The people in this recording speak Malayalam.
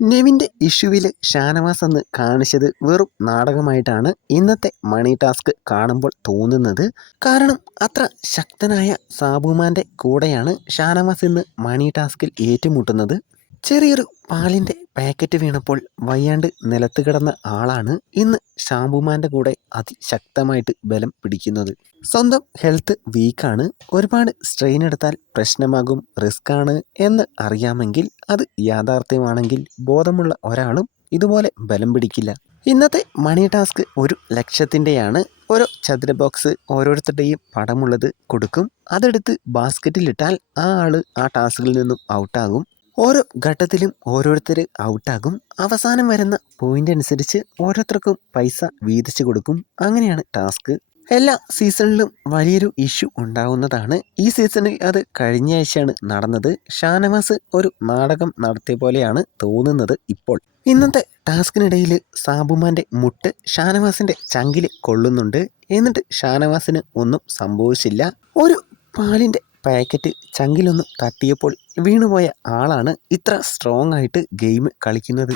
നെവിൻ്റെ ഇഷ്യൂവിൽ ഷാനവാസ് അന്ന് കാണിച്ചത് വെറും നാടകമായിട്ടാണ് ഇന്നത്തെ മണി ടാസ്ക് കാണുമ്പോൾ തോന്നുന്നത്. കാരണം അത്ര ശക്തനായ സാബുമാൻ്റെ കൂടെയാണ് ഷാനവാസ് ഇന്ന് മണി ടാസ്കിൽ ഏറ്റുമുട്ടുന്നത്. ചെറിയൊരു പാലിൻ്റെ പാക്കറ്റ് വീണപ്പോൾ വയ്യാണ്ട് നിലത്ത് കിടന്ന ആളാണ് ഇന്ന് ഷാബുമാൻ്റെ കൂടെ അതിശക്തമായിട്ട് ബലം പിടിക്കുന്നത്. സ്വന്തം ഹെൽത്ത് വീക്കാണ്, ഒരുപാട് സ്ട്രെയിൻ എടുത്താൽ പ്രശ്നമാകും, റിസ്ക് ആണ് എന്ന് അറിയാമെങ്കിൽ അത് യാഥാർത്ഥ്യമാണെങ്കിൽ ബോധമുള്ള ഒരാളും ഇതുപോലെ ബലം പിടിക്കില്ല. ഇന്നത്തെ മണി ടാസ്ക് 1,00,000-ൻ്റെയാണ്. ഓരോ ചതുര ബോക്സ് ഓരോരുത്തരുടെയും പടമുള്ളത് കൊടുക്കും. അതെടുത്ത് ബാസ്ക്കറ്റിലിട്ടാൽ ആ ആൾ ആ ടാസ്കിൽ നിന്നും ഔട്ടാകും. ഓരോ ഘട്ടത്തിലും ഓരോരുത്തർ ഔട്ടാകും. അവസാനം വരുന്ന പോയിന്റ് അനുസരിച്ച് ഓരോരുത്തർക്കും പൈസ വീതിച്ചു കൊടുക്കും. അങ്ങനെയാണ് ടാസ്ക്. എല്ലാ സീസണിലും വലിയൊരു ഇഷ്യൂ ഉണ്ടാവുന്നതാണ്. ഈ സീസണിൽ അത് കഴിഞ്ഞ ആഴ്ചയാണ് നടന്നത്. ഷാനവാസ് ഒരു നാടകം നടത്തിയ പോലെയാണ് തോന്നുന്നത് ഇപ്പോൾ. ഇന്നത്തെ ടാസ്കിനിടയിൽ സാബുമാൻ്റെ മുട്ട് ഷാനവാസിൻ്റെ ചങ്കിൽ കൊള്ളുന്നുണ്ട്. എന്നിട്ട് ഷാനവാസിന് ഒന്നും സംഭവിച്ചില്ല. ഒരു പാലിൻ്റെ പാക്കറ്റ് ചങ്കിലൊന്ന് തട്ടിയപ്പോൾ വീണുപോയ ആളാണ് ഇത്ര സ്ട്രോങ് ആയിട്ട് ഗെയിം കളിക്കുന്നത്.